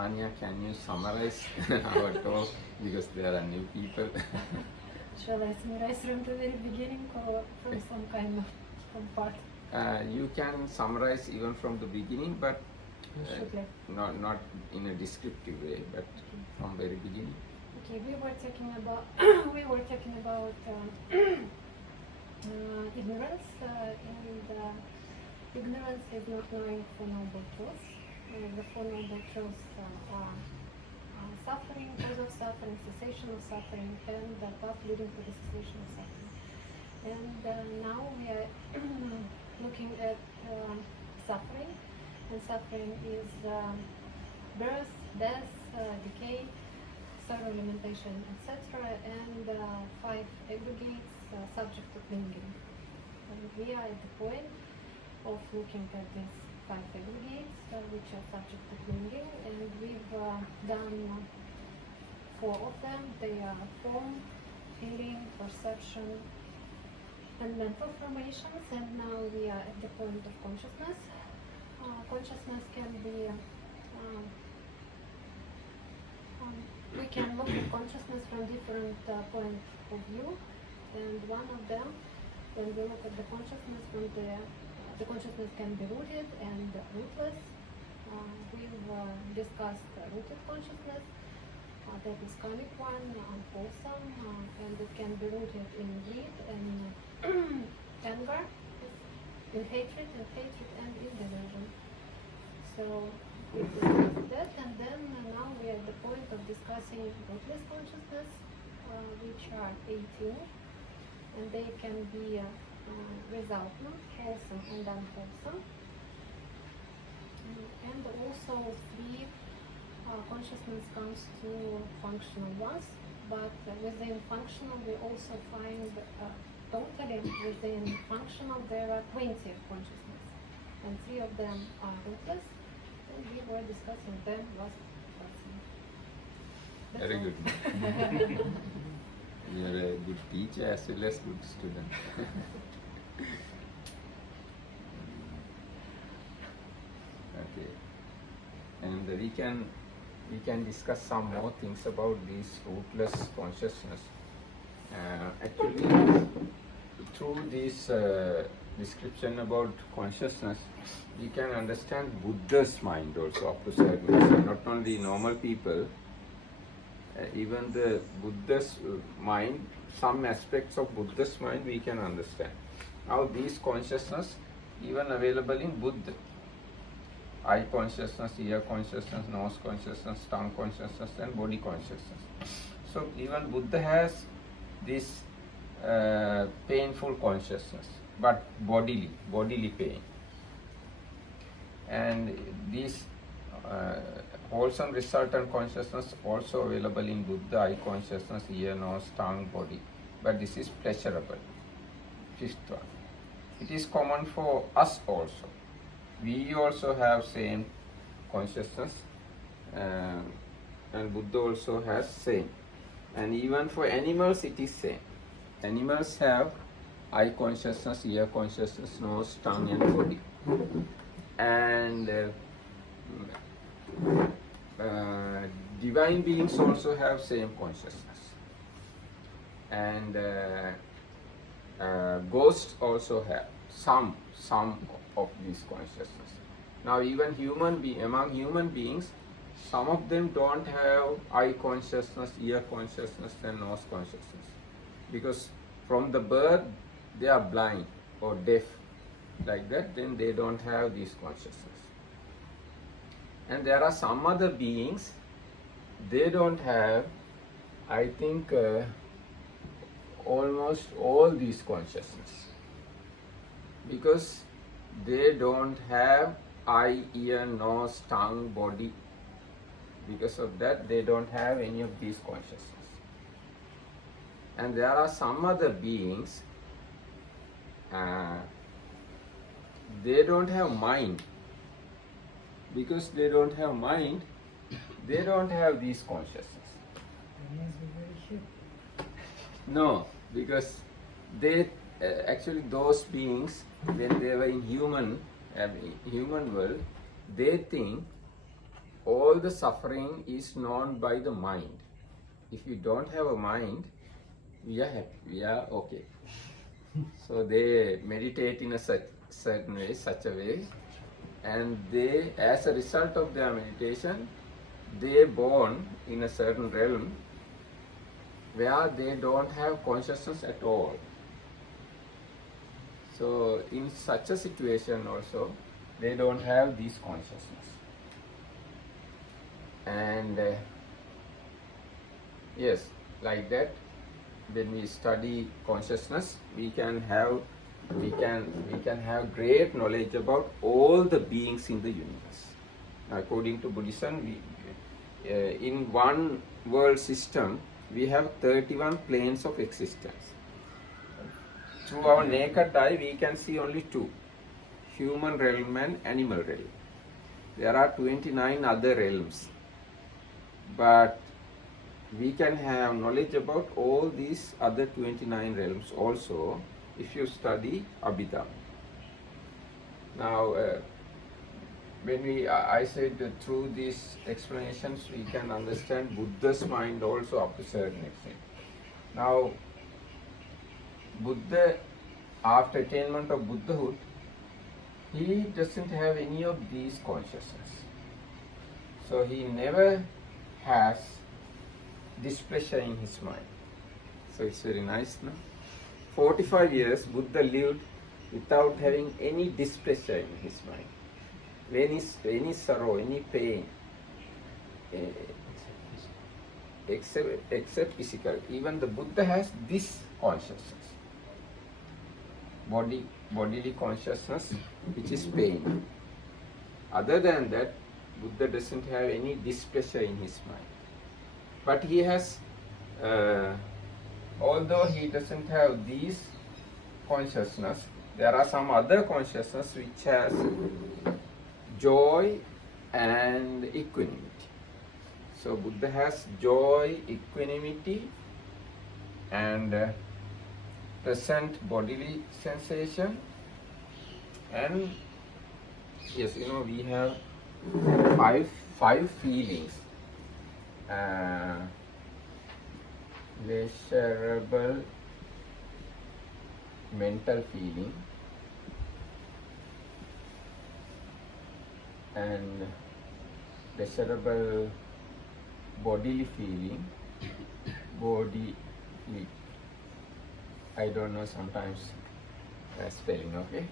Tanya, can you summarize our talk because there are new people? Shall I summarize from the very beginning or from some kind of some part? You can summarize even from the beginning, but Should I? not in a descriptive way, but from very beginning. Okay, we were talking about ignorance, and ignorance is not knowing Four Noble Truths. The Four Noble Truths are suffering, cause of suffering, cessation of suffering, and the path leading to the cessation of suffering. And now we are looking at suffering, and suffering is birth, death, decay, sorrow, lamentation, etc., and five aggregates subject to clinging. And we are at the point of looking at these five aggregates which are subject to clinging, and we've done four of them. They are form, feeling, perception, and mental formations, and now we are at the point of consciousness. Consciousness can be we can look at consciousness from different points of view, and one of them, when we look at the consciousness from the consciousness can be rooted and rootless. We've discussed rooted consciousness, that is karmic one, unwholesome, and it can be rooted in greed and anger, in hatred and in delusion. So we discussed that, and then now we are at the point of discussing rootless consciousness, which are 18, and they can be resultant, wholesome and unwholesome. And also three consciousness comes to functional ones, but within functional we also find totally within functional there are 20 consciousness, and three of them are rootless, and we were discussing them last lesson. Very good. You're a good teacher as well as good student. Okay, and we can discuss some more things about this rootless consciousness. Actually, through this description about consciousness, we can understand Buddha's mind also up to certain extent. Not only normal people, even the Buddha's mind, some aspects of Buddha's mind we can understand. Now these consciousness even available in Buddha. Eye consciousness, ear consciousness, nose consciousness, tongue consciousness and body consciousness. So even Buddha has this painful consciousness, but bodily pain. And this wholesome resultant consciousness also available in Buddha, eye consciousness, ear, nose, tongue, body. But this is pleasurable. Fifth one. It is common for us also. We also have same consciousness, and Buddha also has same. And even for animals it is same. Animals have eye consciousness, ear consciousness, nose, tongue and body. And divine beings also have same consciousness, and ghosts also have some of these consciousness. Now even among human beings, some of them don't have eye consciousness, ear consciousness and nose consciousness, because from the birth they are blind or deaf like that, then they don't have this consciousness. And there are some other beings, they don't have, I think, almost all these consciousness, because they don't have eye, ear, nose, tongue, body. Because of that, they don't have any of these consciousness. And there are some other beings, they don't have mind. Because they don't have mind, they don't have these consciousness. No, because they actually those beings, when they were in human world, they think all the suffering is known by the mind. If you don't have a mind, we are happy, we are okay. So they meditate in a certain way, such a way, and they, as a result of their meditation, they born in a certain realm where they don't have consciousness at all. So in such a situation also, they don't have this consciousness. And yes, like that, when we study consciousness, we can have great knowledge about all the beings in the universe. According to Buddhism, in one world system, we have 31 planes of existence. Through our naked eye, we can see only two: human realm and animal realm. There are 29 other realms, but we can have knowledge about all these other 29 realms also if you study Abhidhamma. Now, when I said that through these explanations we can understand Buddha's mind also up to a certain extent. Now, Buddha, after attainment of Buddhahood, he doesn't have any of these consciousness. So he never has displeasure in his mind. So it's very nice, no? 45 years Buddha lived without having any displeasure in his mind. Any sorrow, any pain, except physical. Even the Buddha has this consciousness, bodily consciousness, which is pain. Other than that, Buddha doesn't have any displeasure in his mind. But he has, although he doesn't have these consciousness, there are some other consciousness which has joy and equanimity. So Buddha has joy, equanimity, and present bodily sensation, and yes, we have five feelings. Pleasurable mental feeling, and pleasurable bodily feeling, I don't know sometimes spelling, okay,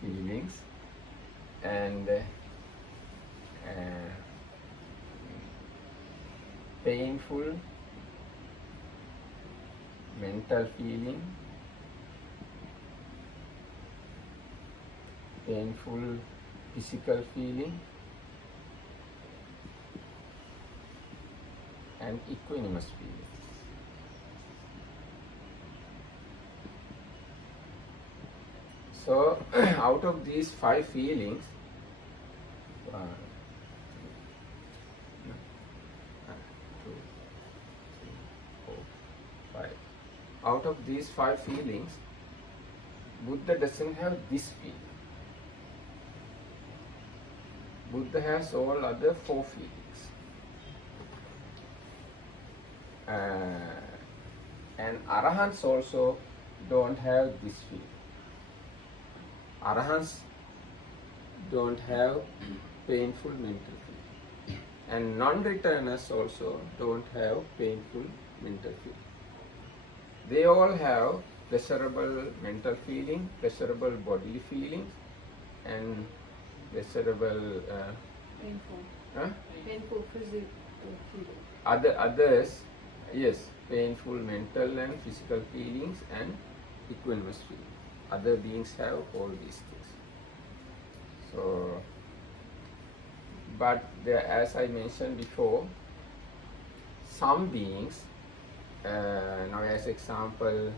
feelings, and painful mental feeling, painful physical feeling, and equanimous feeling. So out of these five feelings, out of these five feelings, Buddha doesn't have this feeling. Buddha has all other four feelings. And Arahants also don't have this feeling. Arahants don't have painful mental feeling. And non-returners also don't have painful mental feeling. They all have pleasurable mental feeling, pleasurable bodily feelings, and pleasurable painful physical feeling. Others, yes, painful mental and physical feelings and equanimous feelings. Other beings have all these things. So, but there, as I mentioned before, some beings, now as example,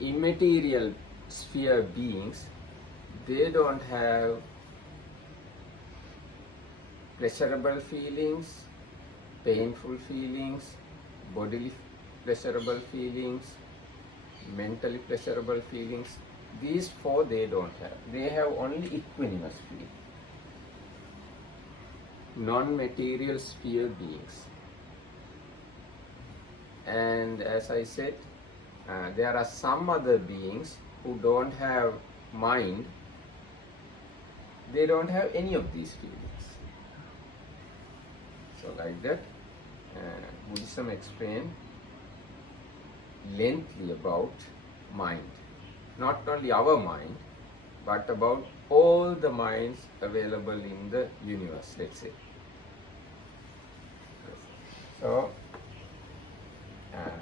immaterial sphere beings, they don't have pleasurable feelings, painful feelings, bodily pleasurable feelings, mentally pleasurable feelings. These four they don't have. They have only equanimous feeling. non-material sphere beings. And as I said, there are some other beings who don't have mind. They don't have any of these feelings. So like that, Buddhism explained lengthily about mind. Not only our mind, but about all the minds available in the universe, let's say. So,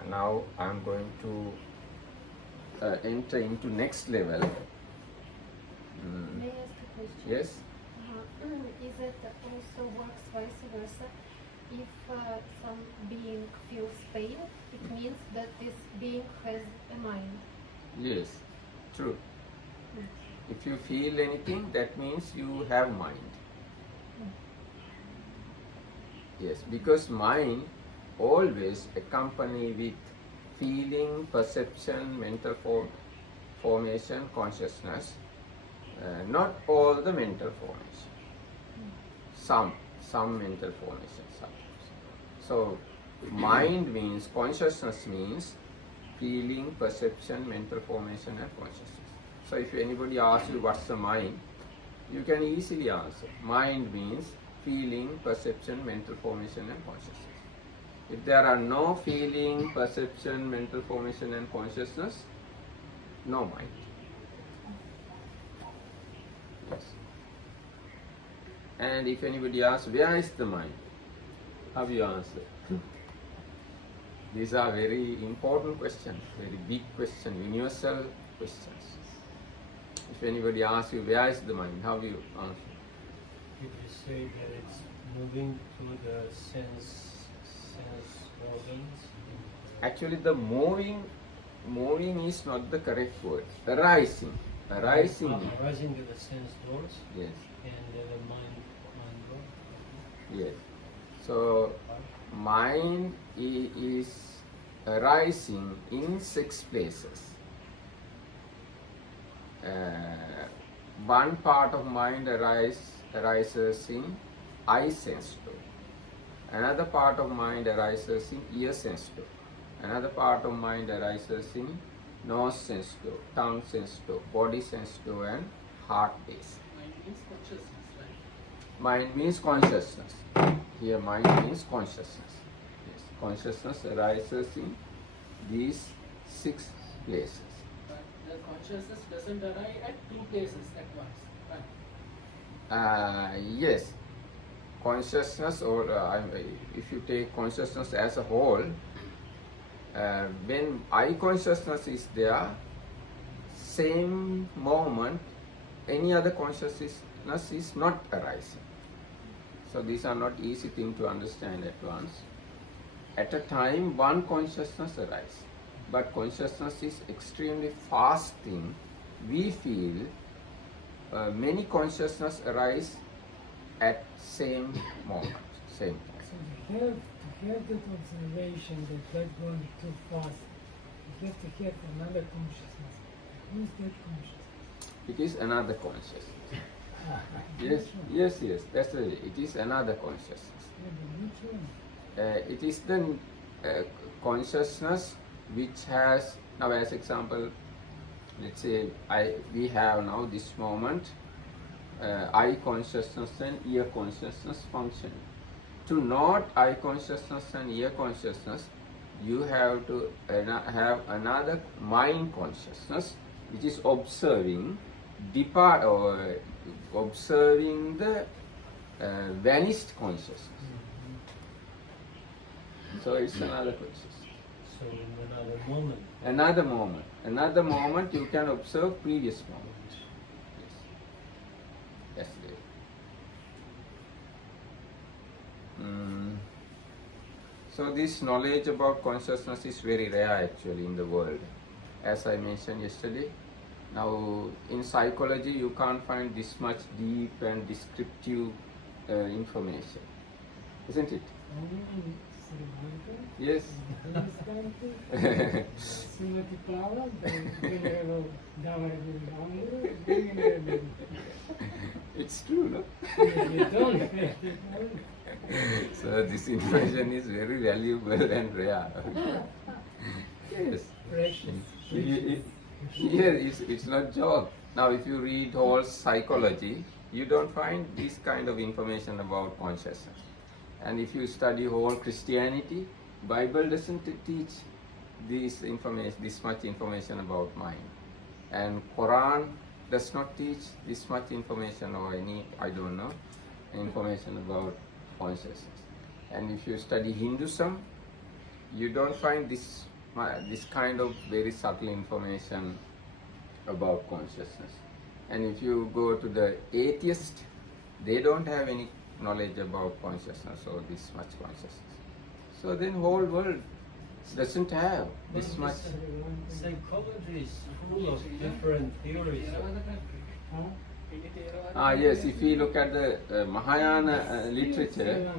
now I'm going to enter into next level. May I ask a question? Yes? Is it also works vice versa? If some being feels pain, it means that this being has a mind. Yes, true. If you feel anything, that means you have mind. Yes, because mind always accompany with feeling, perception, mental formation, consciousness. Not all the mental formation. Some mental formation sometimes. So mind means, consciousness means feeling, perception, mental formation and consciousness. So if anybody asks you what's the mind, you can easily answer. Mind means feeling, perception, mental formation and consciousness. If there are no feeling, perception, mental formation and consciousness, no mind. Yes. And if anybody asks, where is the mind? How you answer? These are very important questions, very big questions, universal questions. If anybody asks you, where is the mind? How you answer? If you say that it's moving through the sense organs. Actually, the moving is not the correct word. Arising. Arising to the sense doors. Yes. And the mind door. Yes. So, mind is arising in 6 places. One part of mind arises in eye sense door. Another part of mind arises in ear sense door. Another part of mind arises in nose sense door, tongue sense door, body sense door and heart base. Mind means consciousness, right? Mind means consciousness. Here mind means consciousness. Yes. Consciousness arises in these 6 places. But the consciousness doesn't arrive at 2 places at once, right? Yes. Consciousness, or if you take consciousness as a whole, when eye consciousness is there, same moment any other consciousness is not arising. So these are not easy things to understand at once. At a time, one consciousness arises, but consciousness is extremely fast thing. We feel many consciousness arise at same moment, same time. So to have that observation that blood going too fast, you have to have another consciousness. Who is that consciousness? It is another consciousness. Yes, Which one? yes, that's it. It is another consciousness. Yeah, but which one? It is the consciousness which has, now as example, let's say we have now this moment eye consciousness and ear consciousness functioning. To note eye consciousness and ear consciousness, you have to have another mind consciousness which is observing observing the vanished consciousness. So it's another consciousness. So in another moment. Another moment you can observe previous moment. Yes. That's it. So this knowledge about consciousness is very rare actually in the world. As I mentioned yesterday, now in psychology you can't find this much deep and descriptive information, isn't it? Only in Yes. Srimati Pala, the Venerable Dhammarabhi Dhammarabhi, It's true, no? they don't. So this information is very valuable and rare. Yes. Precious. Here it's not joke. Now if you read whole psychology, you don't find this kind of information about consciousness. And if you study whole Christianity, Bible doesn't teach this much information about mind. And Quran does not teach this much information or any, I don't know, information about consciousness. And if you study Hinduism, you don't find this kind of very subtle information about consciousness. And if you go to the atheist, they don't have any knowledge about consciousness or this much consciousness. So then whole world doesn't have this much. Psychology is full of different theories. Yes, if we look at the Mahayana literature,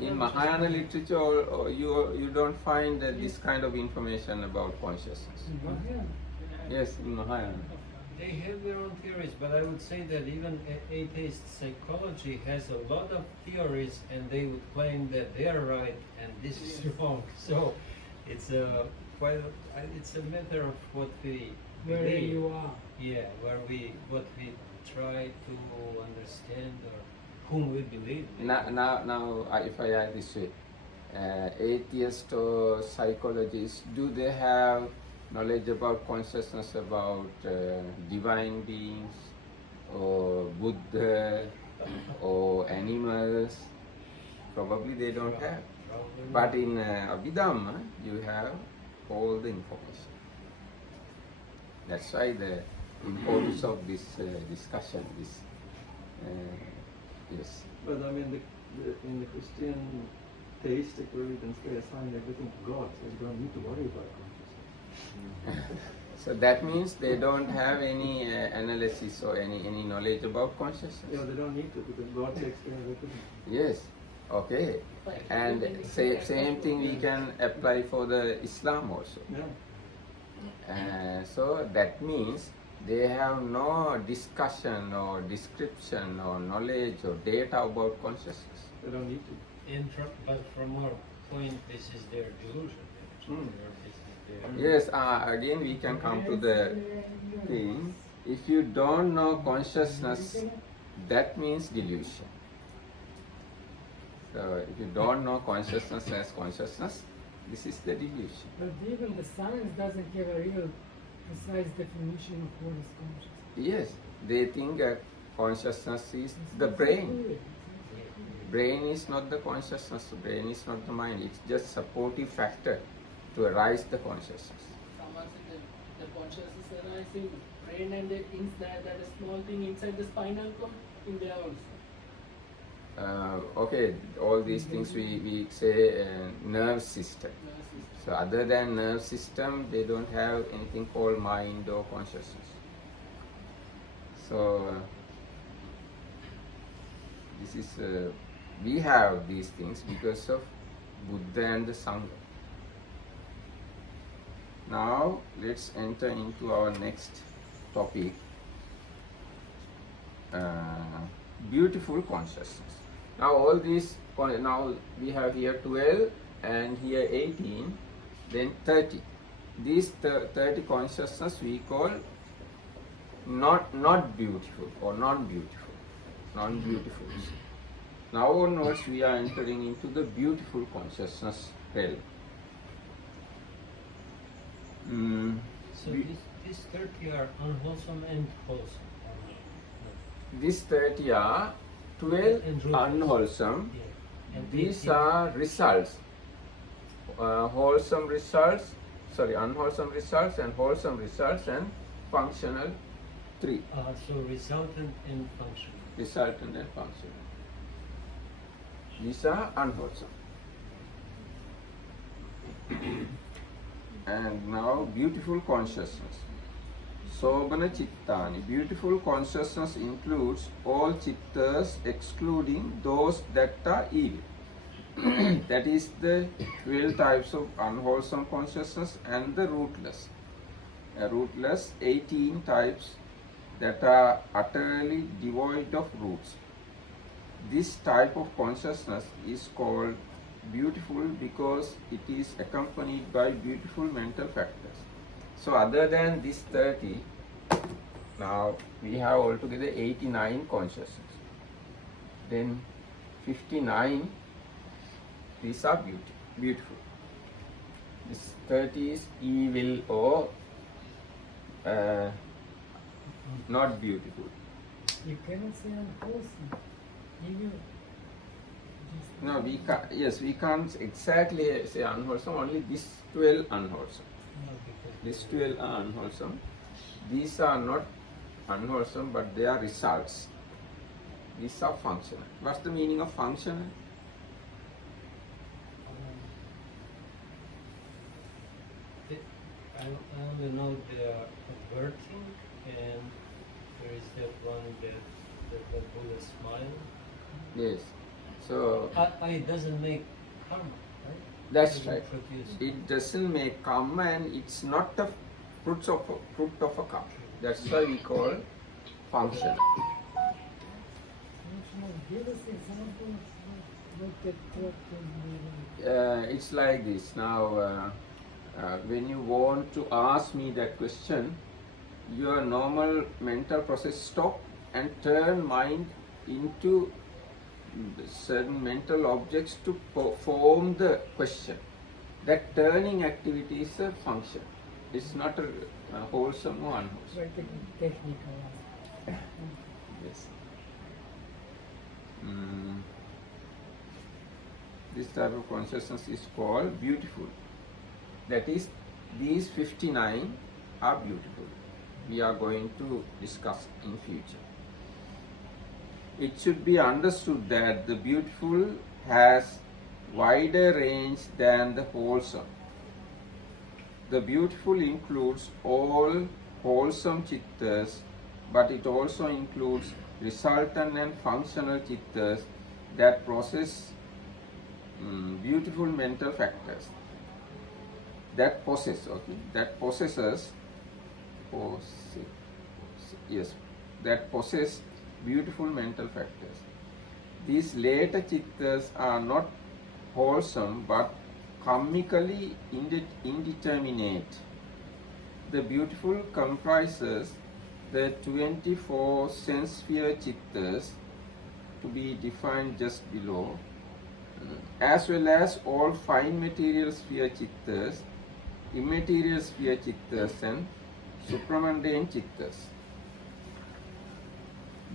in Mahayana literature you don't find this kind of information about consciousness. Yes, in Mahayana. They have their own theories, but I would say that even atheist psychology has a lot of theories, and they would claim that they are right and this is wrong. So it's it's a matter of what we Where believe. you are. Yeah, what we try to understand or whom we believe. Now, if I add this way, atheists or psychologists, do they have knowledge about consciousness, about divine beings or Buddha or animals? Probably they don't have. Probably But in Abhidhamma, you have all the information. That's why the importance of this discussion. Yes. But I mean, in the Christian theistic religions, they assign everything to God, so you don't need to worry about consciousness. So that means they don't have any analysis or any knowledge about consciousness. Yeah, they don't need to because God takes care of everything. Yes. Okay. And same thing we can apply for the Islam also. Yeah. So that means they have no discussion or description or knowledge or data about consciousness. They don't need to. But from our point, this is their delusion. Yes, again we can come to the thing. If you don't know consciousness, that means delusion. So if you don't know consciousness as consciousness, this is the delusion. But even the science doesn't give a real precise definition of what is consciousness. Yes, they think consciousness is the brain. Brain is not the consciousness, brain is not the mind, it's just supportive factor to arise the consciousness. The consciousness arising brain and that small thing inside the spinal cord in there also. Okay, all these things we say nerve system. So other than nerve system, they don't have anything called mind or consciousness. So this is we have these things because of Buddha and the Sangha. Now let's enter into our next topic, beautiful consciousness. Now all these, now we have here 12 and here 18, then 30. These 30 consciousness we call not beautiful or non-beautiful, non-beautiful. Now onwards we are entering into the beautiful consciousness realm. So these 30 are unwholesome and wholesome. These 30 are 12 unwholesome. Yeah. And These are results. Unwholesome results and wholesome results and functional 3. So resultant and functional. Resultant and functional. These are unwholesome. And now beautiful consciousness. Sobana Chittani. Beautiful consciousness includes all chittas excluding those that are evil. that is the 12 types of unwholesome consciousness and the rootless. Rootless 18 types that are utterly devoid of roots. This type of consciousness is called beautiful because it is accompanied by beautiful mental factors. So other than this 30, now we have altogether 89 consciousness. Then 59, these are beautiful. This 30 is evil or not beautiful. You cannot say unwholesome. Evil. Just No, we can't. Yes, we can't exactly say unwholesome. Only these 12 unwholesome. No, because These 12 are unwholesome. These are not unwholesome, but they are results. These are functional. What's the meaning of functional? I only know they are adverting, and there is that one that the Buddha smile. Yes. So It doesn't make karma, right? that's Doesn't right. produce. It doesn't make karma, and it's not a fruit of a karma. That's why we call functional. functional. Give us examples of what that thought can be like. It's like this. Now, when you want to ask me that question, your normal mental process stop and turn mind into certain mental objects to form the question. That turning activity is a function. It's not a wholesome or unwholesome. Very technical. Yes. This type of consciousness is called beautiful. That is, these 59 are beautiful. We are going to discuss in future. It should be understood that the beautiful has wider range than the wholesome. The beautiful includes all wholesome chittas, but it also includes resultant and functional chittas that process beautiful mental factors. That possesses beautiful mental factors. These later chittas are not wholesome but karmically indeterminate. The beautiful comprises the 24 sense sphere chittas to be defined just below, as well as all fine material sphere chittas, immaterial sphere chittas and supramundane chittas.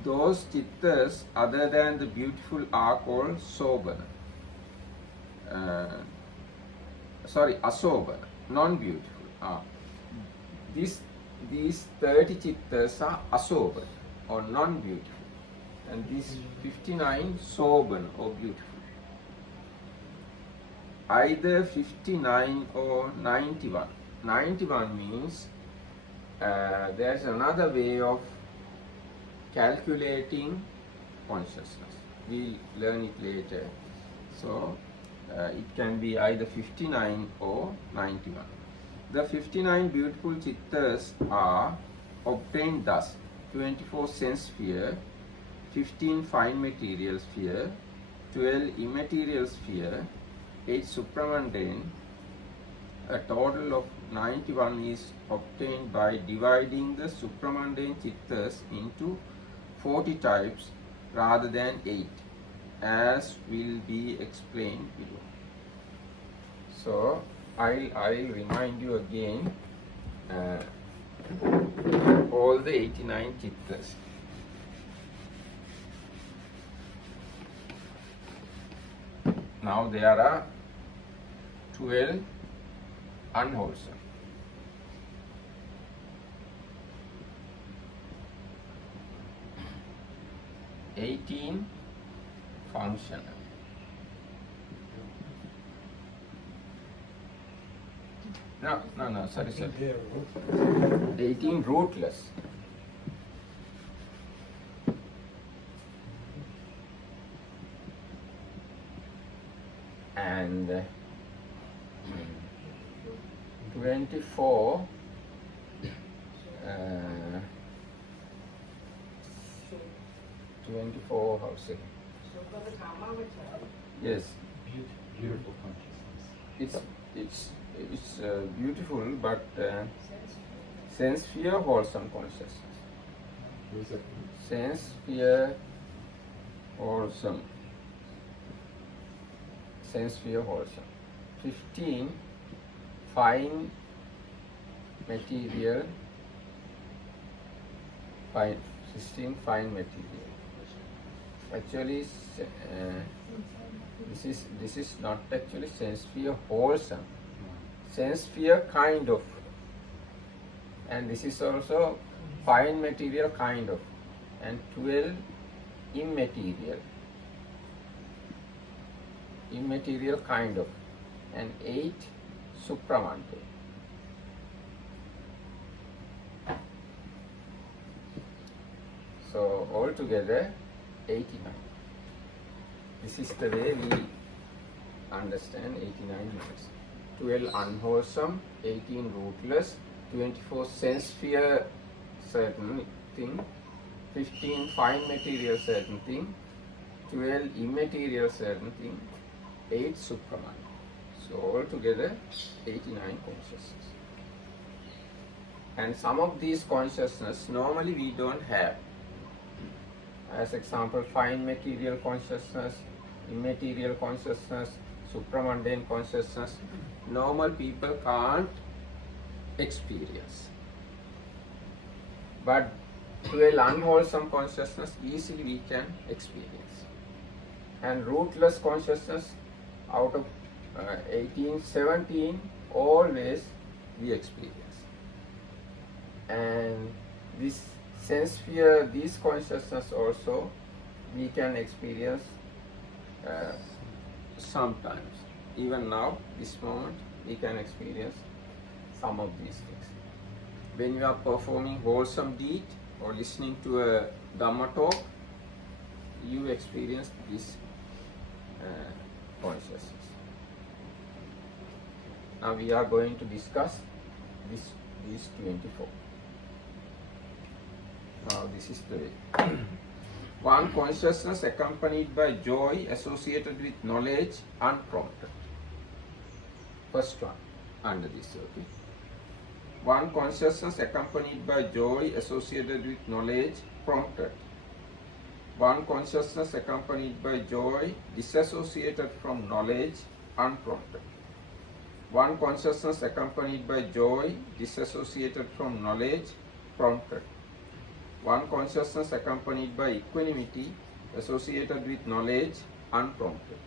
Those chittas other than the beautiful are called sobhana. Asobhana, non-beautiful. These 30 chittas are asobhana or non-beautiful, and these 59 sobhana or beautiful. Either 59 or 91. 91 means there is another way of calculating consciousness. We'll learn it later. So it can be either 59 or 91. The 59 beautiful chittas are obtained thus: 24 sense sphere, 15 fine material sphere, 12 immaterial sphere, 8 supramundane. A total of 91 is obtained by dividing the supramundane chittas into 40 types rather than 8, as will be explained below. So I'll remind you again all the 89 chittas. Now there are 12 unwholesome. 18 functional. No, sorry. 18 rootless. and 24 24 how to say? Yes, Beautiful consciousness. it's beautiful, but sense fear wholesome consciousness. Sense fear wholesome. Sense fear wholesome. 15 fine material. 16 fine material. Actually, this is not actually sense fear wholesome. Sense fear kind of, and this is also fine material kind of, and 12 immaterial kind of, and 8 supramante. So altogether 89. This is the way we understand 89 minutes. 12 unwholesome, 18 rootless, 24 sense fear certain thing, 15 fine material certain thing, 12 immaterial certain thing, 8 supraman. So altogether 89 consciousness. And some of these consciousness normally we don't have. As example, fine material consciousness, immaterial consciousness, supramundane consciousness, normal people can't experience. But 12 unwholesome consciousness easily we can experience. And rootless consciousness out of 18, 17 always we experience. And this sense fear, these consciousness also we can experience sometimes. Even now, this moment, we can experience some of these things. When you are performing wholesome deed or listening to a Dhamma talk, you experience this consciousness. Now we are going to discuss these 24. Now this is the way. One consciousness accompanied by joy associated with knowledge unprompted. First one under this, okay. One consciousness accompanied by joy associated with knowledge prompted. One consciousness accompanied by joy disassociated from knowledge unprompted. One consciousness accompanied by joy disassociated from knowledge prompted. One consciousness accompanied by equanimity associated with knowledge unprompted.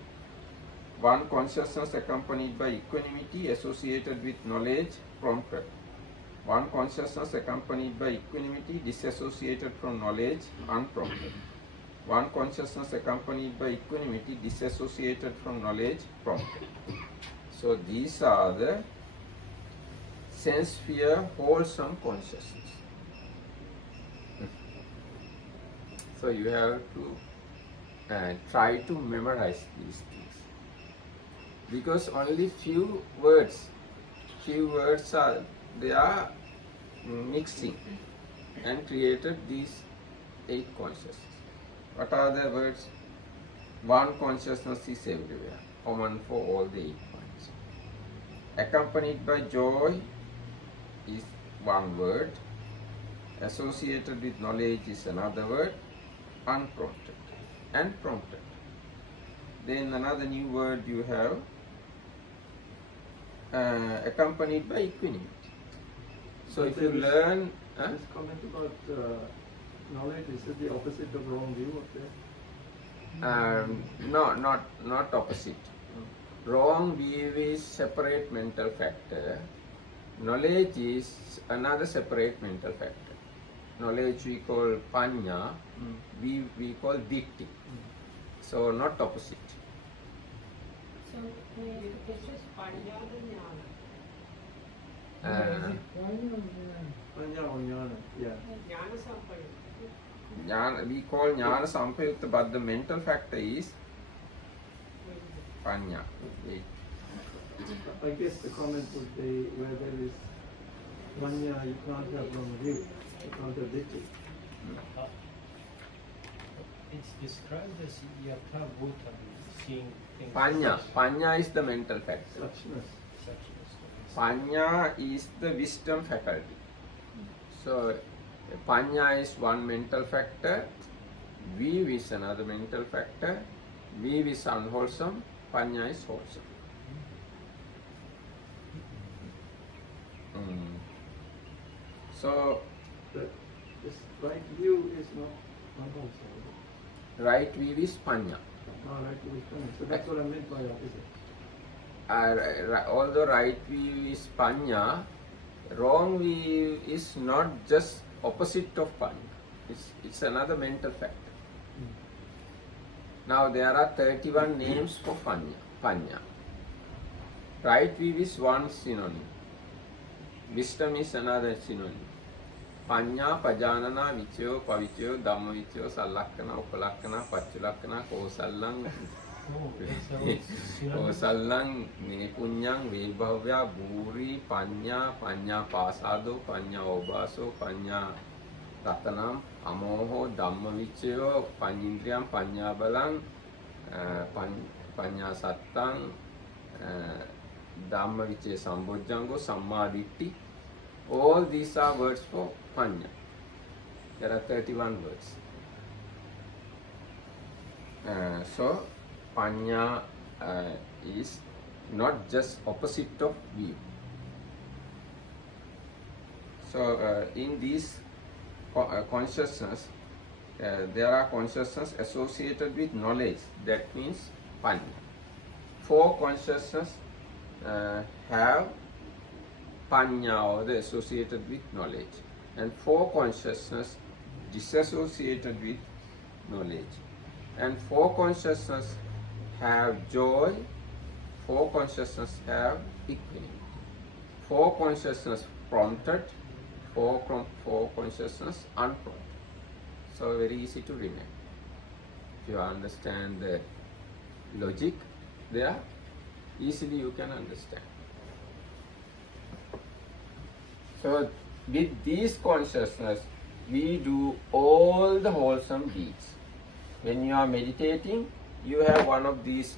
One consciousness accompanied by equanimity associated with knowledge prompted. One consciousness accompanied by equanimity disassociated from knowledge unprompted. One consciousness accompanied by equanimity disassociated from knowledge prompted. So these are the sense sphere wholesome consciousness. So you have to try to memorize these things, because only few words are mixing and created these 8 consciousnesses. What are the words? One consciousness is everywhere, common for all the 8 points. Accompanied by joy is one word. Associated with knowledge is another word. Unprompted and prompted. Then another new word you have, accompanied by equanimity. So if you learn, this comment about knowledge, is it the opposite of wrong view of that? no, not opposite. Wrong view is separate mental factor. Knowledge is another separate mental factor. Knowledge we call panya, we call dikti. So not opposite. So, may I ask a question? Panya or jnana, yeah. We call jnana sampayutta, but the mental factor is Panya. Wait. I guess the comment would be where there is manya, you can't have wrong view, you contradict it. It's described as yatha bhutam, seeing things. Panya. Panya is the mental factor. Suchness. Suchness. Panya is the wisdom faculty. So, Panya is one mental factor, view is another mental factor, view is unwholesome, Panya is wholesome. So, But this right view is not unwholesome. right view is Panya. No, right view is coming. So that's what I meant by opposite. Although right view is Panya, wrong view is not just opposite of Panya. It's another mental factor. Now there are 31 names for Panya. Right view is one synonym. Wisdom is another synonym. Panya, Pajanana, Vichayo, Pavichayo, Dhamma Vichayo, Sallakkhana, Upalakkana, Pacchulakkana, Kosallang, Kosallang, Nipunyang, Vilbhavya, Bhuri, Panya, Panya Pasado, Panya Obaso, Panya Ratanam, Amoho, Dhamma Vichayo, Panyindriyam, Panya Balang, Panya Sattang, Dhamma Vichaya Sambojjango, Samma Ditti. All these are words for Panya. There are 31 words. So, Panya is not just opposite of view. So, in this consciousness, there are consciousness associated with knowledge. That means Panya. 4 consciousness have Panya, or the associated with knowledge, and 4 consciousness disassociated with knowledge, and 4 consciousness have joy, 4 consciousness have equanimity, 4 consciousness prompted, 4 consciousness unprompted. So very easy to remember. If you understand the logic there, easily you can understand. So with these consciousness, we do all the wholesome deeds. When you are meditating, you have one of these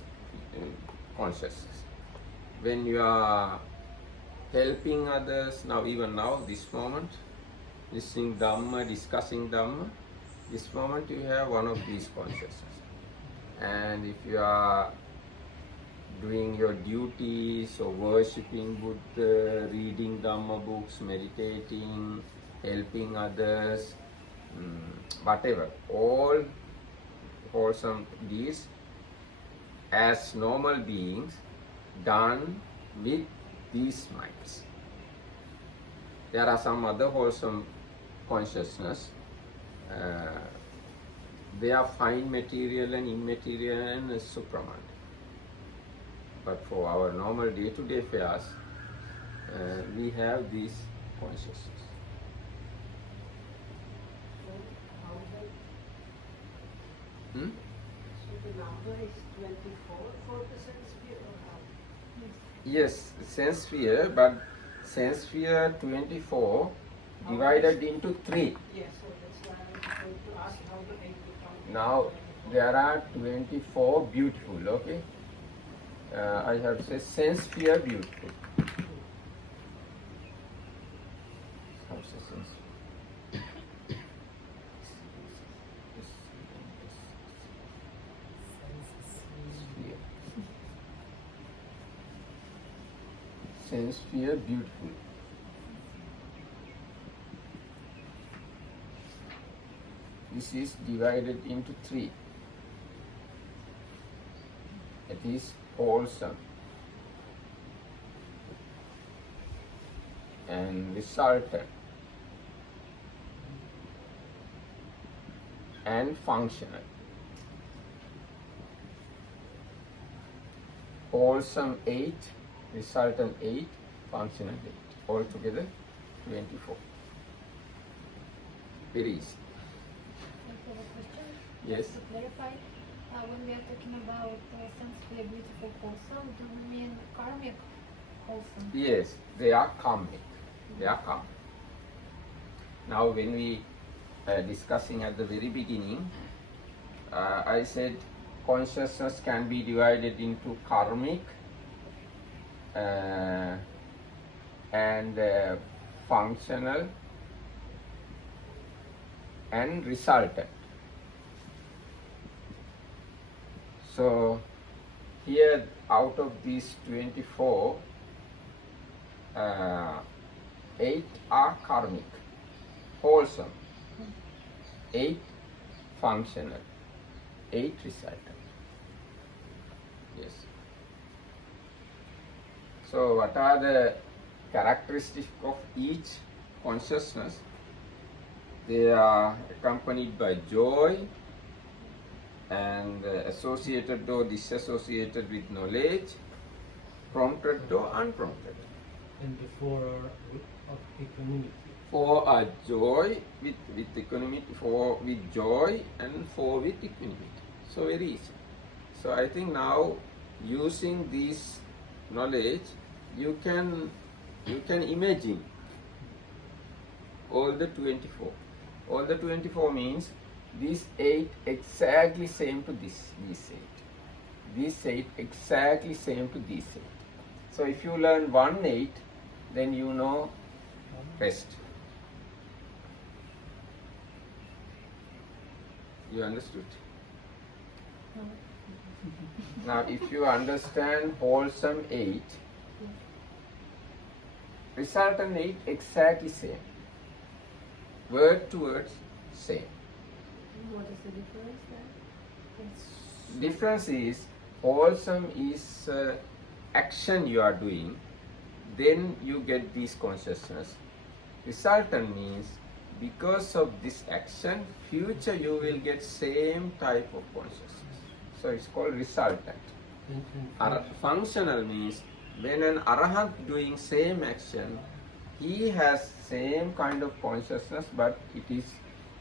consciousness. When you are helping others, even now, this moment, listening Dhamma, discussing Dhamma, this moment you have one of these consciousness. And if you are doing your duties or worshipping Buddha, reading Dhamma books, meditating, helping others, whatever, all wholesome deeds as normal beings done with these minds. There are some other wholesome consciousness. They are fine material and immaterial and supraman. But for our normal day-to-day affairs, we have these consciousness. So the number is 24 for the sense sphere or how? Yes, sense sphere, but sense sphere 24 divided into 3. Yes, so that's why I was going to ask how the 8 become. Now there are 24 beautiful, okay? I have said sense sphere beautiful. How to say sense sphere? Sense sphere beautiful. This is divided into 3. It is wholesome and resultant and functional. Wholesome 8, resultant 8, functional 8. Altogether 24. Very easy. I have a question. Yes. Just to clarify, when we are talking about sensibly beautiful wholesome, do we mean karmic wholesome? Yes, they are karmic. They are karmic. Now, when we discussing at the very beginning, I said consciousness can be divided into karmic and functional and resultant. So here, out of these 24, 8 are karmic, wholesome, 8 functional, 8 resultant. Yes. So what are the characteristics of each consciousness? They are accompanied by joy and associated or disassociated with knowledge, prompted or unprompted. And the 4 are of equanimity. 4 are joy with equanimity, 4 with joy and 4 with equanimity. So very easy. So I think now using this knowledge you can imagine all the 24. All the 24 means these 8 exactly same to these 8. These 8 exactly same to these 8. So if you learn 1 8, then you know rest. You understood? Now if you understand wholesome 8, resultant 8 exactly same. Word to word same. What is the difference then? Yes. Difference is wholesome is action you are doing, then you get this consciousness. Resultant means because of this action, future you will get same type of consciousness. So it's called resultant. Functional means when an arahant doing same action, he has same kind of consciousness, but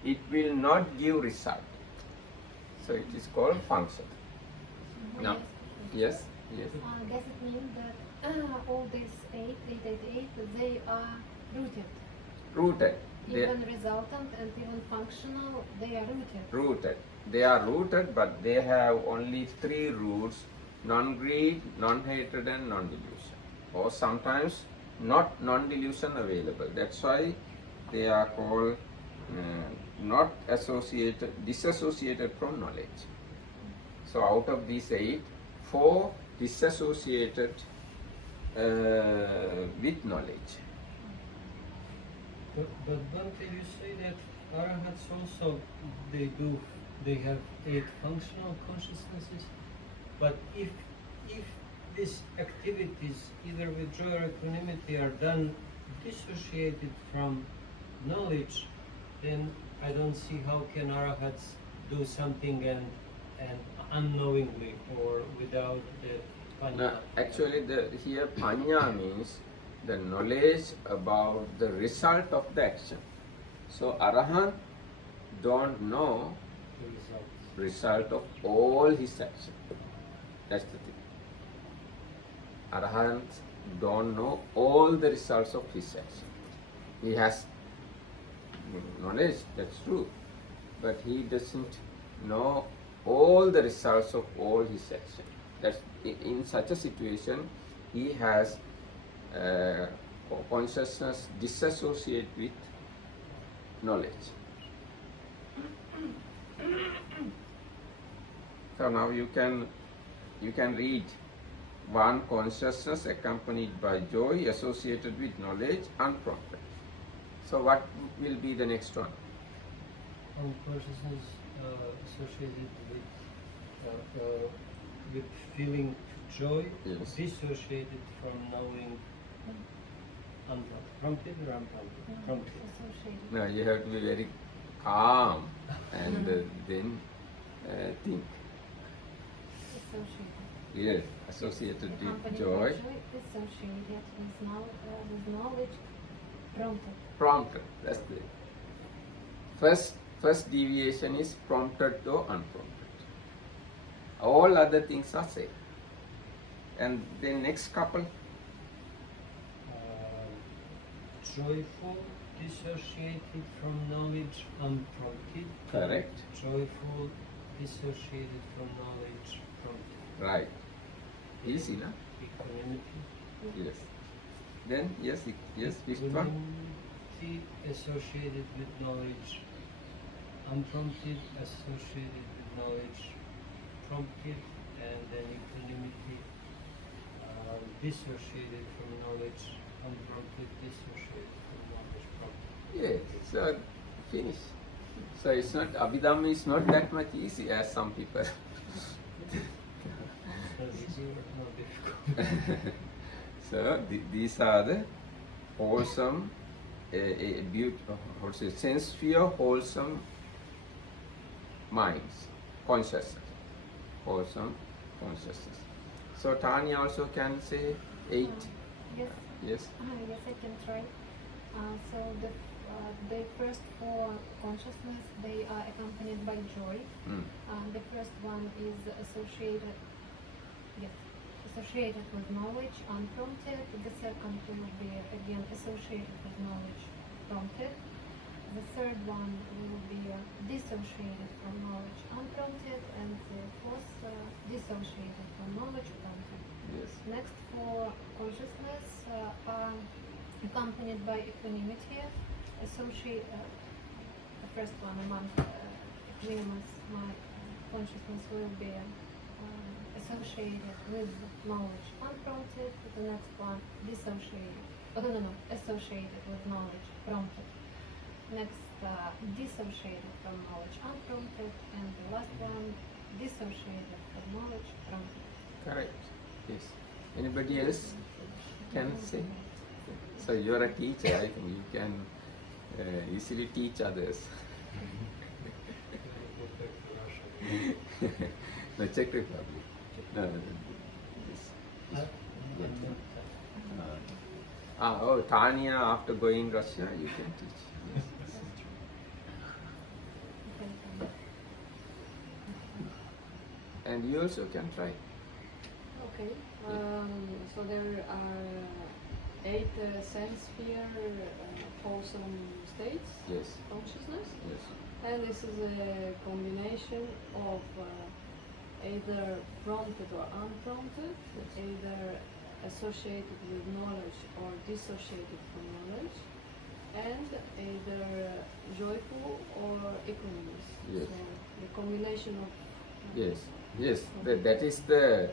it will not give result. So it is called function. Now, yes, yes. Does it mean that all these 8, they are rooted? Rooted. Even resultant and even functional, they are rooted. Rooted. They are rooted, but they have only 3 roots: non-greed, non-hatred, and non-delusion. Or sometimes not non-delusion available. That's why they are called not associated, disassociated from knowledge. So out of these 8, 4 disassociated with knowledge. But Bhante, you say that arahats also they have 8 functional consciousnesses, but if these activities either with joy or equanimity are done dissociated from knowledge, then I don't see how can arahats do something and unknowingly or without the panya. Actually, here panya means the knowledge about the result of the action. So arahant don't know The results. result of all his action. That's the thing. Arahant don't know all the results of his action. He has knowledge, that's true, but he doesn't know all the results of all his action. That's in such a situation he has consciousness disassociate with knowledge. So now you can read one consciousness accompanied by joy associated with knowledge unprompted. So what will be the next one? One consciousness associated with feeling joy, Yes. dissociated from knowing prompted or unprompted? Prompted. Associated. Now you have to be very calm and then think. Associated. Yes, associated with Accompanied joy, by joy, associated with knowledge, prompted. prompted. That's the first deviation is prompted or unprompted. All other things are same. And then next couple, Joyful, dissociated from knowledge, unprompted. correct, Joyful, dissociated from knowledge, prompted. right. Easy, na? Equanimity. Yes. Then, yes, yes, fifth one. Equanimity associated with knowledge, unprompted associated with knowledge, prompted, and then equanimity dissociated from knowledge, unprompted, dissociated from knowledge, prompted. Yes, so finish. So it's not, Abhidhamma is not that much easy as some people. It's not easy, but not difficult. So these are the wholesome, sense sphere, wholesome minds, consciousness, wholesome consciousness. So Tanya also can say 8. Yes. Yes. Yes, I can try. So the first 4 consciousness, they are accompanied by joy. Mm. The first one is associated with knowledge, unprompted. The second will be again associated with knowledge, prompted. The third one will be dissociated from knowledge, unprompted, and the fourth dissociated from knowledge, prompted. Yes. Next 4 consciousness are accompanied by equanimity. The first one among equanimous consciousness will be associated with knowledge, unprompted. The next one associated with knowledge, prompted. Next, dissociated from knowledge, unprompted, and the last one dissociated from knowledge, prompted. Correct. Yes. Anybody else can say? So you are a teacher. I think you can easily teach others. No, Czech Republic. No, this. Oh, Tanya, after going Russia, you can teach. Yes. And you also can try. Okay. So there are 8 sense sphere wholesome states, Yes. consciousness, Yes. and this is a combination of either prompted or unprompted, Yes. either associated with knowledge or dissociated from knowledge, and either joyful or equanimous. Yes. So the combination of Yes. Yes. That is the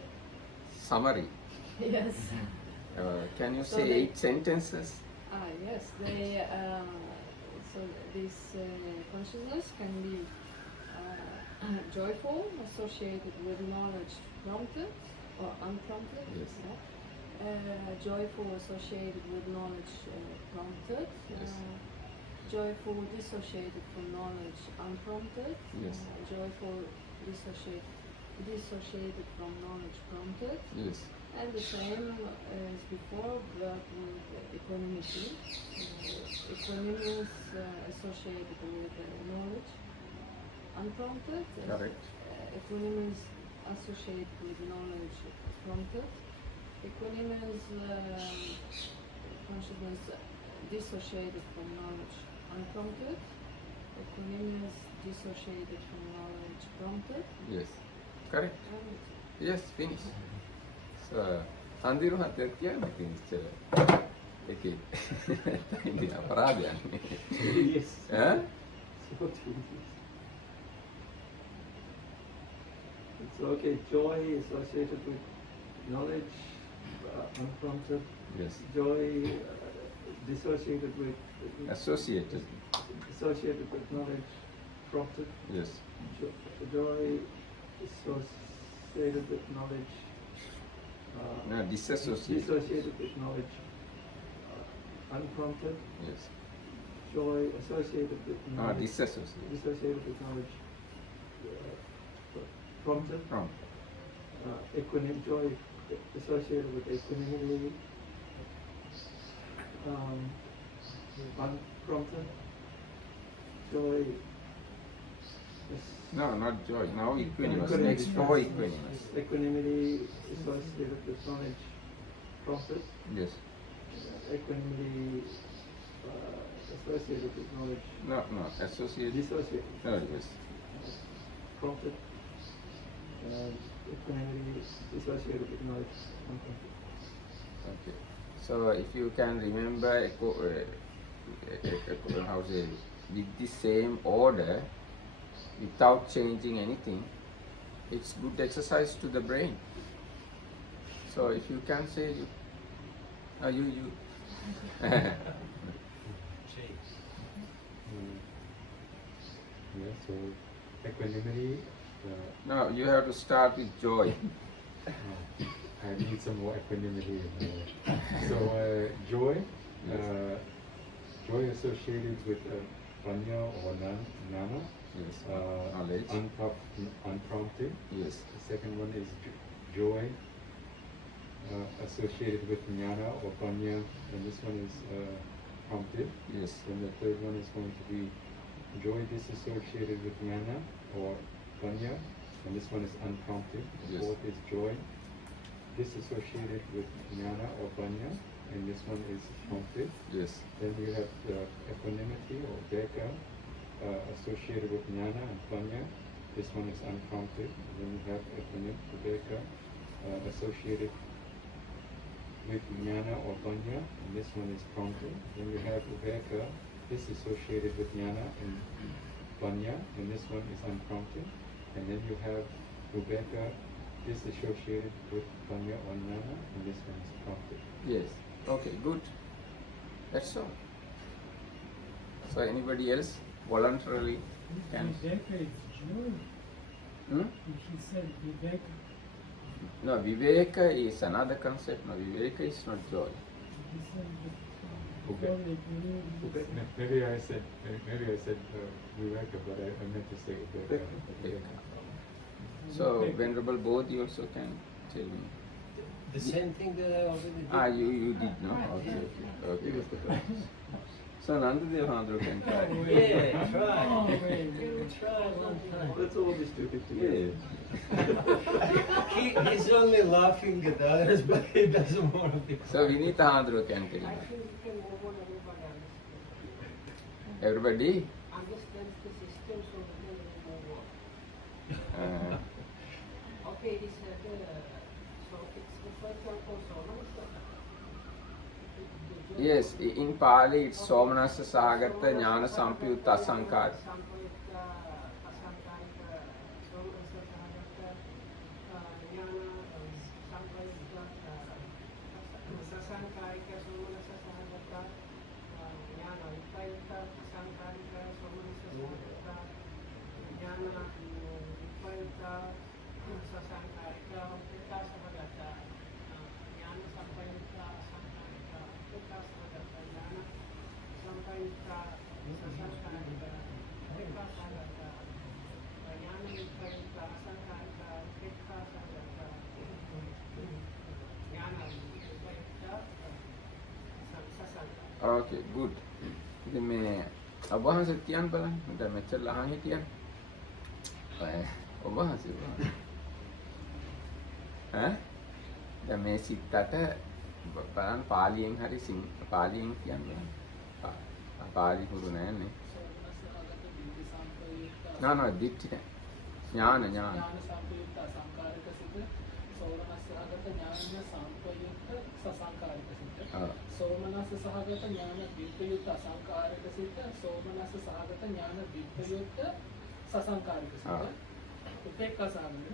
summary. yes. Can you So say they- 8 sentences? Yes, they so this consciousness can be joyful, associated with knowledge, prompted or unprompted. Yes. Joyful, associated with knowledge, prompted. Yes. Joyful, dissociated from knowledge, unprompted. Yes. Joyful, dissociated from knowledge, prompted. Yes. And the same as before, but with equanimity. Equanimity is associated with knowledge, unprompted. Correct. Equanimity is associated with knowledge, prompted. Equanimity is consciousness dissociated from knowledge, unprompted. Equanimity is dissociated from knowledge, prompted. Yes. Correct. And Yes, finish. So, Sandiru Hatta කියන්න ඉතින් ඒකේ ඉතින් අපරාධයක් නේ. Yes. ඈ? So tedious. It's okay. Joy associated with knowledge, unprompted. Yes. Joy dissociated with Associated. knowledge, prompted. Yes. Joy associated with knowledge. No, disassociated. Dissociated with knowledge, unprompted. Yes. Joy associated with No, knowledge. disassociated. Dissociated with knowledge, prompted. From. Joy associated with equanimity, unprompted. Joy No, not joy. Now equanimous. Equanimity. Next four equanimous. Equanimity associated with knowledge, process. Yes. Equanimity associated with knowledge, No, associate. dissociated. No, yes. Profit. Equanimity associated with knowledge, unprofit. Okay. So if you can remember how to say, with the same order without changing anything, it's good exercise to the brain. So if you can say you Yeah, so equanimity. no, you have to start with joy. I need some more equanimity. So joy, joy associated with panya or jnana, Yes. Knowledge. unprompted. Yes. The second one is joy associated with jnana or panya, and this one is prompted. Yes. Then the third one is going to be joy disassociated with jnana or panya, and this one is unprompted. The Yes. fourth is joy disassociated with jnana or panya, and this one is prompted. Yes. Then you have the equanimity or veka associated with jnana and panya. This one is unprompted. Then you have veka associated with jnana or panya, and this one is prompted. Then you have veka disassociated with jnana and panya, and this one is unprompted. And then you have veka disassociated with panya or jnana, and this one is prompted. Yes. Okay, good. That's all. So anybody else voluntarily can? Viveka is joy. Hmm? He said Viveka. No, viveka is another concept. No, viveka is not joy. He said Okay. Maybe I said viveka, but I meant to say viveka. Viveka. So Venerable Bodhi also can tell me. The same thing that I already did. Ah, you did, no? Okay. So Nandadev Handru can try. Yeah, try. Oh, wait. Try one time. Let's all be stupid together. Yeah. He's only laughing at others, but he doesn't want to be. So Vinita Handru can tell I me. think you can move on everybody understands. Everybody? Understands the system so that they will move on. Okay, he said, so it's the first one for Somanasa. Yes, in Pali it's Somanasa Sahagata Jnana Sampayutta Asankara. Sampayutta Asankarika, Somanasa Sahagata Jnana Sampayutta Sasankarika, Somanasa Sahagata Jnana Vipayutta Asankarika, Somanasa Sahagata Jnana Vipayutta Sasankarika, Upeka Sahagata Jnana Sampayutta Asankarika, Upeka Sahagata Jnana Sampayutta Sasankarika, Upeka Sahagata Jnana Vipayutta Asankarika, Upeka Sahagata Jnana Vipayutta Sasankarika. Okay, good. ඉතින් මේ ඔබ වහන්සේ කියන්න බලන්න. මට මෙච්චර අහන් හිටියනේ. ඔබ වහන්සේ ඈ? දැන් මේ සිත්තට බලන්න පාලියෙන් හරි පාලියෙන් කියන්න බලන්න. පාලි හුරු නෑනේ. No, දිට්ඨි නෑ. ඥාන ඥාන සම්පයුක්ත අසංකාරික සිත, සෝමනස් සහගත ඥාන සම්පයුක්ත සසංකාරික සිත, සෝමනස් සහගත ඥාන විප්‍රයුක්ත අසංකාරික සිත, සෝමනස් සහගත ඥාන විප්‍රයුක්ත සසංකාරික සිත, උපේක්ඛා සහගත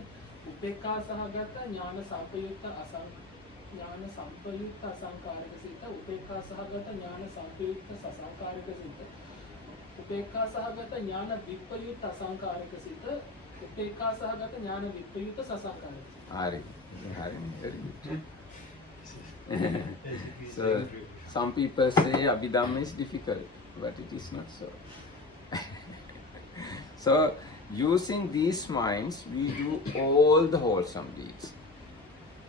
උපේක්ඛා සහගත ඥාන සම්පයුක්ත ඥාන සම්පයුක්ත අසංකාරික සිත, උපේක්ඛා සහගත ඥාන සම්පයුක්ත සසංකාරික සිත, උපේක්ඛා සහගත ඥාන විප්‍රයුක්ත අසංකාරික සිත, උපේක්ඛා සහගත ඥාන විප්‍රයුක්ත සසංකාරික සිත. හරි. Very good. So some people say Abhidhamma is difficult, but it is not so. So using these minds, we do all the wholesome deeds.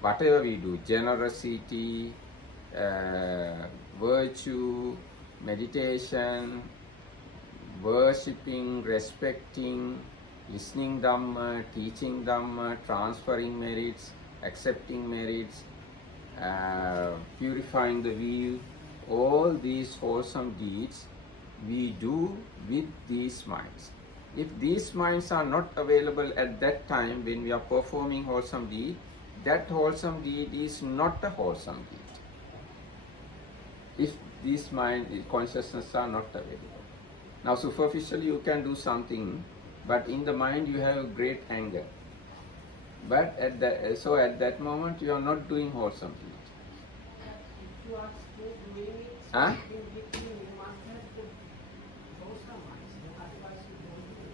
Whatever we do, generosity, virtue, meditation, worshipping, respecting, listening Dhamma, teaching Dhamma, transferring merits, accepting merits, purifying the view, all these wholesome deeds we do with these minds. If these minds are not available at that time when we are performing wholesome deed, that wholesome deed is not a wholesome deed. If these consciousness are not available. Now superficially you can do something, but in the mind you have great anger. But at that moment you are not doing wholesome deed. If you are still doing it, Huh? in between, you must have to go somewhere, otherwise you don't do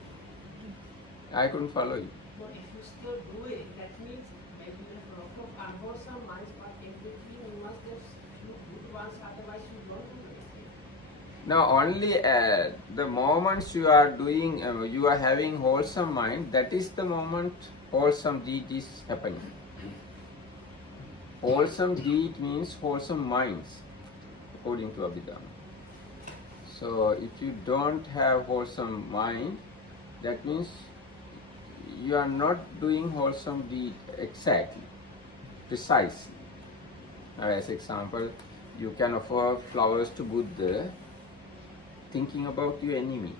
it. I couldn't follow you. But if you still do it, that means maybe you have a lot of unwholesome minds, but in between you must have few good ones, otherwise you don't do it. Now only the moments you are doing, you are having wholesome mind, that is the moment wholesome deed is happening. Wholesome deed means wholesome minds, according to Abhidhamma. So if you don't have wholesome mind, that means you are not doing wholesome deed exactly, precisely. Now, as example, you can offer flowers to Buddha thinking about your enemy.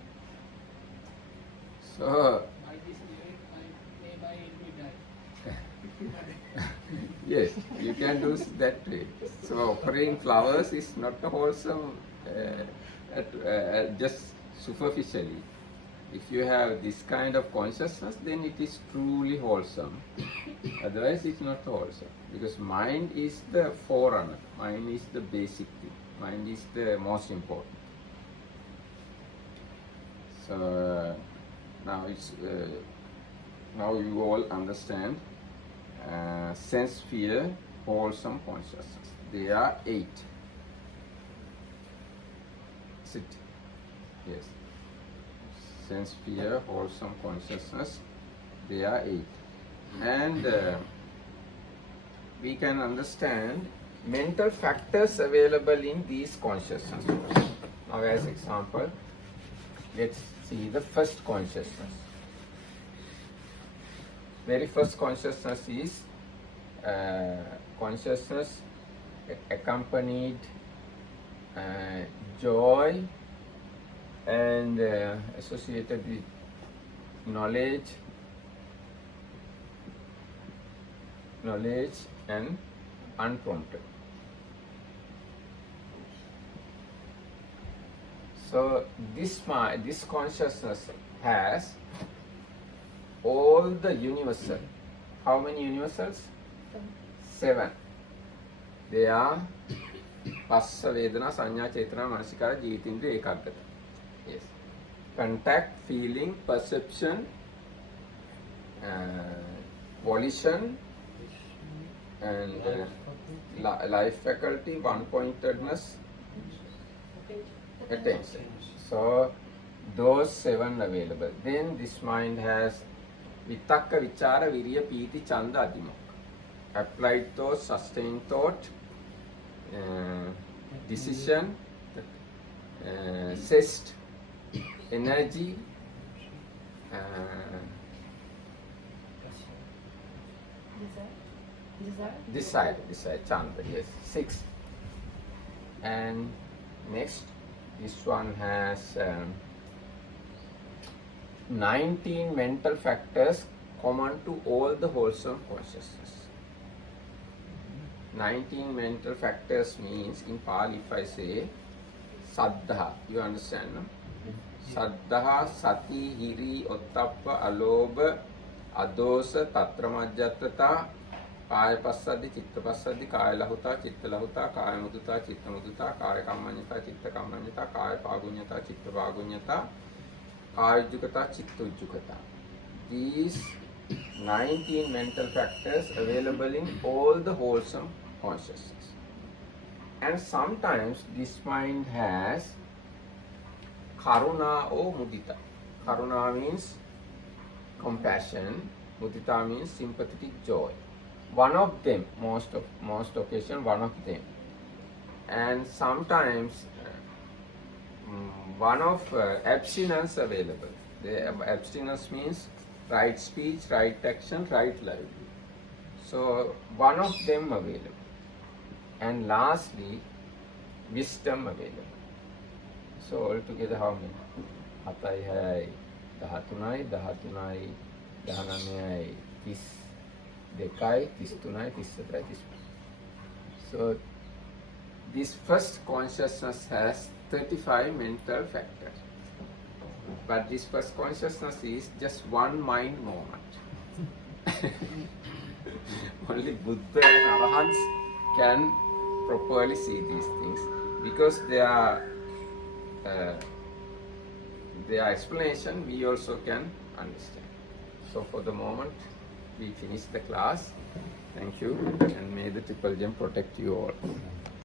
So By this merit, I may by envy die. yes, you can do that way. So offering flowers is not a wholesome, just superficially. If you have this kind of consciousness, then it is truly wholesome. Otherwise, it's not wholesome. Because mind is the forerunner. Mind is the basic thing. Mind is the most important. So now now you all understand sense sphere, wholesome consciousness. There are 8. Is it? Yes. Sense sphere, wholesome consciousness. There are 8. And we can understand mental factors available in these consciousnesses. Now as example, let's see the first consciousness. Very first consciousness is consciousness accompanied joy and associated with knowledge and unprompted. So this consciousness has all the universal. How many universals? 7. They are Passa, Vedana, Sanya, Chetana, Manasikara, Jitindriya, Ekaggata. Yes. Contact, feeling, perception, volition, and life faculty, one-pointedness, attention. So those 7 available. Then this mind has Vitakka, Vichara, Virya, Piti, Chanda, Adhimokha. Applied thought, sustained thought, decision, zest, energy, desire, Chanda, yes, 6. And next, this one has 19 mental factors common to all the wholesome consciousness. 19 mental factors means, in Pali if I say, Saddha, you understand, no? Saddha, Sati, Hiri, Ottappa, Alobha, Adosa, Tatramajjatata, Kaya Passadi, Chitta Passadi, Kaya Lahuta, Chitta Lahuta, Kaya Muduta, Chitta Muduta, Kaya Kammanyata, Chitta Kammanyata, Kaya Pagunyata, Chitta Pagunyata, Kaya Ujjukata, Chitta Ujjukata. These 19 mental factors available in all the wholesome consciousness. And sometimes this mind has Karuna or Mudita. Karuna means compassion, Mudita means sympathetic joy. One of them, most occasion, one of them. And sometimes one of abstinence available. The abstinence means right speech, right action, right livelihood. So one of them available. And lastly, wisdom available. So altogether how many? 7යි 13යි 13යි 19යි 32යි 33යි 34යි 35. So this first consciousness has 35 mental factors. But this first consciousness is just one mind moment. Only Buddha and Arahants can properly see these things because their explanation we also can understand. So for the moment we finish the class. Thank you, and may the Triple Gem protect you all.